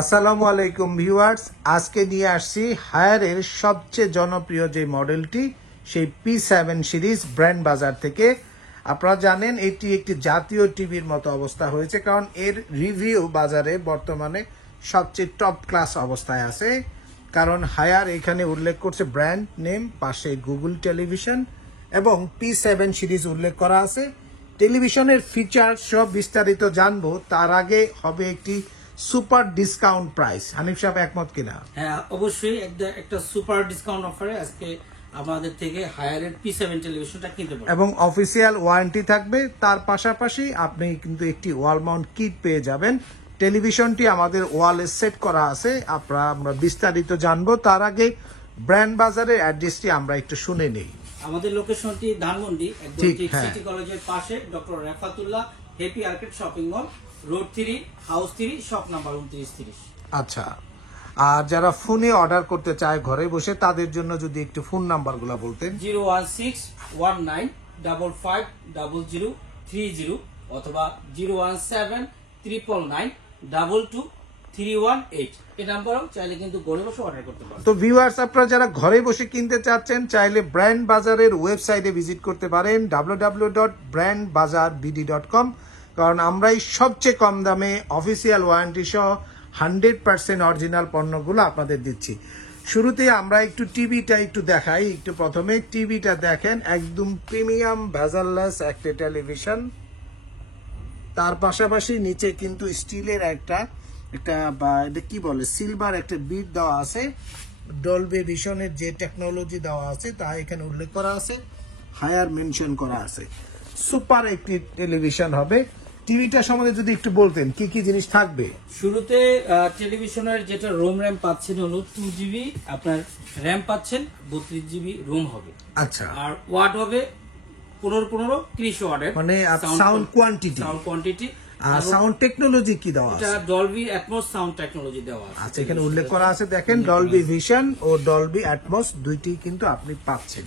আসসালামু আলাইকুম ভিউয়ার্স, আজকে নিয়ে আসছি হায়ারের সবচেয়ে জনপ্রিয় যে মডেলটি সেই P7 সিরিজ ব্র্যান্ড বাজার থেকে। আপনারা জানেন এটি একটি জাতীয় টিভির মতো অবস্থা হয়েছে, কারণ এর রিভিউ বাজারে বর্তমানে সবচেয়ে টপ ক্লাস অবস্থায় আছে। কারণ হায়ার এখানে উল্লেখ করছে ব্র্যান্ড নেম, পাশে গুগল টেলিভিশন এবং P7 সিরিজ উল্লেখ করা আছে। টেলিভিশনের ফিচার সব বিস্তারিত জানবো, তার আগে হবে একটি সুপার ডিসকাউন্ট প্রাইস। হানিফ সাহেব একমত কিনা? হ্যাঁ, অবশ্যই একটা সুপার ডিসকাউন্ট অফারে আজকে আমাদের থেকে হায়ারের P7 টেলিভিশনটা কিনতে পারবেন এবং অফিসিয়াল ওয়ারেন্টি থাকবে। তার পাশাপাশি আপনি কিন্তু একটি ওয়াল মাউন্ট কিট পেয়ে যাবেন। টেলিভিশনটি আমাদের ওয়ালে সেট করা আছে, আমরা বিস্তারিত জানবো। তার আগে ব্র্যান্ড বাজারের অ্যাড্রেসটি আমরা একটু শুনে নেই। আমাদের লোকেশনটি ধানমন্ডি, একদম ঠিক সিটি কলেজের পাশে, doctor Refatullah happy arcade shopping mall, road 3, house 3, shop number 2930। আচ্ছা, আর যারা ফোনে অর্ডার করতে চায় ঘরে বসে, তাদের জন্য যদি একটু ফোন নাম্বারগুলো বলতেন। 01619550030 অথবা 01799922318। এই নাম্বারও চাইলে কিন্তু ঘরে বসে অর্ডার করতে পারেন। তো ভিউয়ার্স, আপনারা যারা ঘরে বসে কিনতে চাচ্ছেন, চাইলে ব্র্যান্ড বাজারের ওয়েবসাইটে ভিজিট করতে পারেন www.brandbazarbd.com। কারণ আমরাই সবচেয়ে কম দামে অফিসিয়াল ওয়ারেন্টি সহ 100% অরিজিনাল পণ্যগুলো আপনাদের দিচ্ছি। শুরুতে আমরা একটু টিভিটা একটু দেখাই। একটু প্রথমে টিভিটা দেখেন, একদম প্রিমিয়াম ভেজাললেস একটা টেলিভিশন। তার পাশাপাশি নিচে কিন্তু স্টিলের একটা কি বলে, সিলভার একটা বিট দেওয়া আছে। ডলবি ভিশনের যে টেকনোলজি দেওয়া আছে তা এখানে উল্লেখ করা আছে, হায়ার মেনশন করা আছে। সুপার একটি টেলিভিশন হবে। টিভিটা সম্বন্ধে যদি একটু বলতেন কি কি জিনিস থাকবে। শুরুতে টেলিভিশনের যেটা রোম র্যাম পাচ্ছেন হলো 2GB, আপনার র্যাম পাচ্ছেন 32GB রোম হবে। আচ্ছা, আর ওয়াট হবে 15-30 ওয়াটের, মানে সাউন্ড কোয়ান্টিটি আর সাউন্ড টেকনোলজি কি দেওয়া আছে? এটা ডলবি অ্যাটমস সাউন্ড টেকনোলজি দেওয়া আছে। আচ্ছা, এখানে উল্লেখ করা আছে, দেখেন ডলবি ভিশন ও ডলবি অ্যাটমস দুইটি কিন্তু আপনি পাচ্ছেন।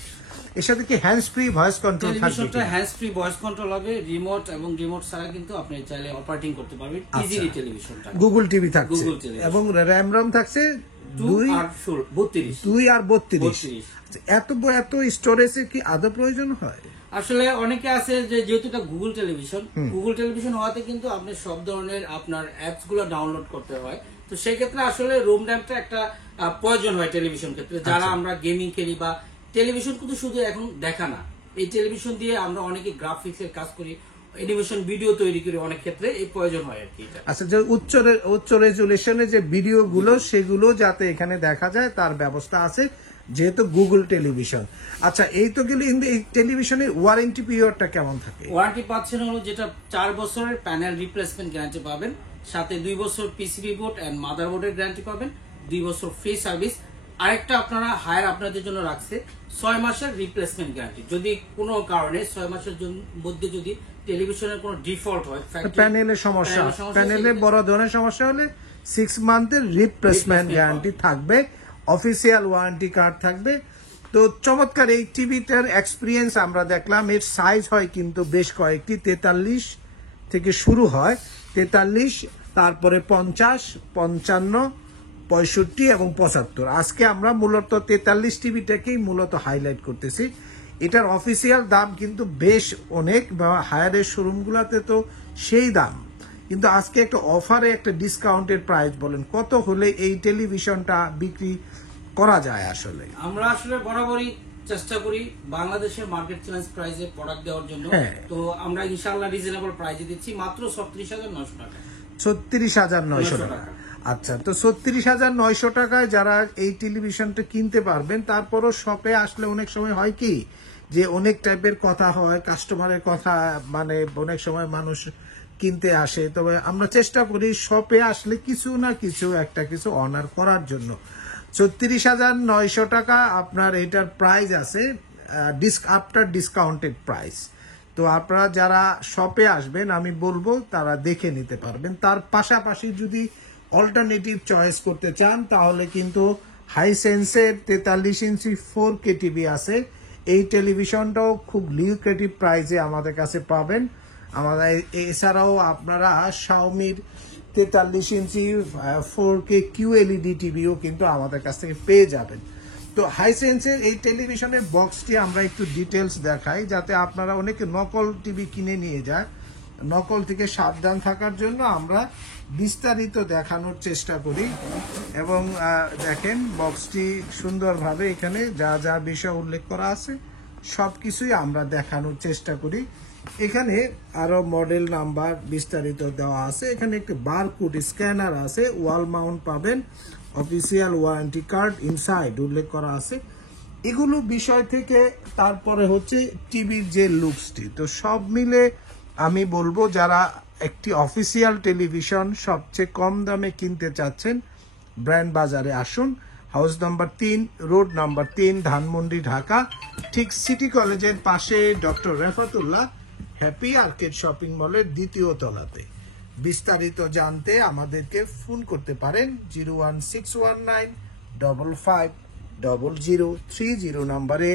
এর সাথে কি হ্যান্ডস ফ্রি ভয়েস কন্ট্রোল থাকবে? টেলিভিশনটা হ্যান্ডস ফ্রি ভয়েস কন্ট্রোল হবে, রিমোট এবং রিমোট ছাড়া কিন্তু আপনি চাইলে অপারেটিং করতে পারবেন ইজিলি টেলিভিশনটা। গুগল টিভি থাকছে এবং র‍্যাম রম থাকছে 2 আর 32। এত স্টোরেজের কি আদৌ প্রয়োজন হয়? আসলে অনেকে আছে যে যেহেতু এটা গুগল টেলিভিশন হওয়াতে কিন্তু আপনি সব ধরনের আপনার অ্যাপস গুলো ডাউনলোড করতে হয়। তো সেই ক্ষেত্রে আসলে রুম র্যামটা একটা প্রয়োজন হয় টেলিভিশন ক্ষেত্রে। যারা আমরা গেমিং খেলি বা টেলিভিশন কিন্তু শুধু এখন দেখা না, এই টেলিভিশন দিয়ে আমরা অনেকে গ্রাফিক্সের কাজ করি, অ্যানিমেশন ভিডিও তৈরি করি, অনেক ক্ষেত্রে এই প্রয়োজন হয় আর কি। আচ্ছা, যে উচ্চ রেজুলেশনের যে ভিডিও গুলো সেগুলো যাতে এখানে দেখা যায় তার ব্যবস্থা আছে, যেহেতু গুগল টেলিভিশন। আচ্ছা, এই তো গেলে এই টেলিভিশনের ওয়ারেন্টি পিরিয়ডটা কেমন থাকে? ওয়ারেন্টি পাচ্ছেন হলো যেটা 4 বছরের প্যানেল রিপ্লেসমেন্ট গ্যারান্টি পাবেন, সাথে 2 বছর পিসিবি বোর্ড এন্ড মাদারবোর্ডের গ্যারান্টি পাবেন, 2 বছর ফ্রি সার্ভিস। আরেকটা আপনারা হায়ার আপনাদের জন্য রাখছে 6 মাসের রিপ্লেসমেন্ট গ্যারান্টি। যদি কোনো কারণে 6 মাসের মধ্যে যদি টেলিভিশনের কোনো ডিফল্ট হয়, প্যানেলের সমস্যা, প্যানেলে বড় ধরনের সমস্যা হলে 6 মান্থের রিপ্লেসমেন্ট গ্যারান্টি থাকবে, অফিসিয়াল ওয়ারেন্টি কার্ড থাকবে। তো চমৎকার এই টিভিটার এক্সপিরিয়েন্স আমরা দেখলাম। এর সাইজ হয় কিন্তু বেশ কয়েকটি, 43 থেকে শুরু হয়, 43, তারপরে 50, 55, 65 এবং 75। আজকে আমরা মূলত 43 টিভিটাকেই মূলত হাইলাইট করতেছি। এটার অফিসিয়াল দাম কিন্তু বেশ অনেক, হায়ারের শোরুমগুলোতে তো সেই দাম, কিন্তু আজকে একটা অফারে একটা ডিসকাউন্টের প্রাইস বলেন কত হলে এই টেলিভিশনটা বিক্রি করা যায়? আসলে আমরা বরাবরই চেষ্টা করি বাংলাদেশের মার্কেট চ্যালেঞ্জ প্রাইসে প্রোডাক্ট দেওয়ার জন্য। তো আমরা ইনশাআল্লাহ রিজনেবল প্রাইসে দিচ্ছি মাত্র 36,900 টাকা। 36,900 টাকা। আচ্ছা, তো 36,900 টাকায় যারা এই টেলিভিশনটা কিনতে পারবেন। তারপরও শপে আসলে অনেক সময় হয় কি যে অনেক টাইপের কথা হয়, কাস্টমারের কথা, মানে অনেক সময় মানুষ কিনতে আসে। তবে আমরা চেষ্টা করি শপে আসলে কিছু না কিছু কিছু অনার করার জন্য। 36,900 টাকা আপনার এটার প্রাইস আছে আফটার ডিসকাউন্টেড প্রাইস। তো আপনারা যারা শপে আসবেন আমি বলবো তারা দেখে নিতে পারবেন। তার পাশাপাশি যদি অল্টারনেটিভ চয়েস করতে চান তাহলে কিন্তু হাইসেন্সের 43 ইঞ্চি 4K টিভি আছে। এই টেলিভিশনটাও খুব লিউক্রেটিভ প্রাইসে আমাদের কাছে পাবেন। আমাদের এছাড়াও আপনারা শাওমির 43 ইঞ্চি 4K QLED টিভিও কিন্তু আমাদের কাছ থেকে পেয়ে যাবেন। তো হাইসেন্সের এই টেলিভিশনের বক্সটি আমরা একটু ডিটেলস দেখাই, যাতে আপনারা অনেকে নকল টিভি কিনে নিয়ে যায়, নকল থেকে সাবধান থাকার জন্য আমরা বিস্তারিত দেখানোর চেষ্টা করি। এবং দেখেন বক্সটি সুন্দরভাবে এখানে যা যা বিষয় উল্লেখ করা আছে সবকিছুই আমরা দেখানোর চেষ্টা করি। এখানে আরো মডেল নাম্বার বিস্তারিত দেওয়া আছে, এখানে একটি বারকোড স্ক্যানার আছে, ওয়াল মাউন্ট পাবেন, অফিসিয়াল ওয়ারেন্টি কার্ড ইনসাইড উল্লেখ করা আছে। এগুলো বিষয় থেকে তারপরে হচ্ছে টিভির যে লুকসটি, তো সব মিলে আমি বলবো যারা একটি অফিসিয়াল টেলিভিশন সবচেয়ে কম দামে কিনতে চাচ্ছেন, ব্র্যান্ড বাজারে আসুন। House number 3, road number 3, Dhanmondi, Dhaka, ঠিক সিটি কলেজের পাশে doctor Refatullah happy arcade shopping মলের 2য় তলাতে। বিস্তারিত জানতে আমাদেরকে ফোন করতে পারেন 01619550030 নম্বরে,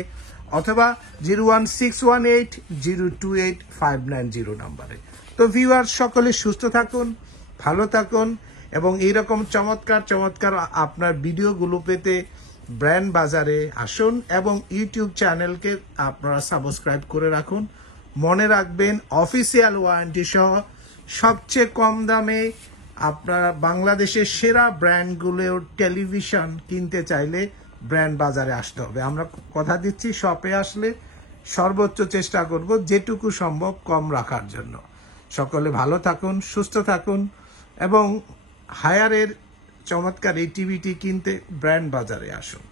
অথবা 01618028590 নম্বরে। তো ভিউয়ার সকলে সুস্থ থাকুন, ভালো থাকুন, এবং এইরকম চমৎকার চমৎকার আপনার ভিডিওগুলো পেতে ব্র্যান্ড বাজারে আসুন এবং ইউটিউব চ্যানেলকে আপনারা সাবস্ক্রাইব করে রাখুন। মনে রাখবেন অফিসিয়াল ওয়ারেন্টি সহ সবচেয়ে কম দামে আপনারা বাংলাদেশের সেরা ব্র্যান্ডগুলোর টেলিভিশন কিনতে চাইলে ব্র্যান্ড বাজারে আসতে হবে। আমরা কথা দিচ্ছি শপে আসলে সর্বোচ্চ চেষ্টা করব যেটুকু সম্ভব কম রাখার জন্য। সকলে ভালো থাকুন, সুস্থ থাকুন, এবং হায়ারের চমৎকার এই টিভিটি কিনতে ব্র্যান্ড বাজারে আসুন।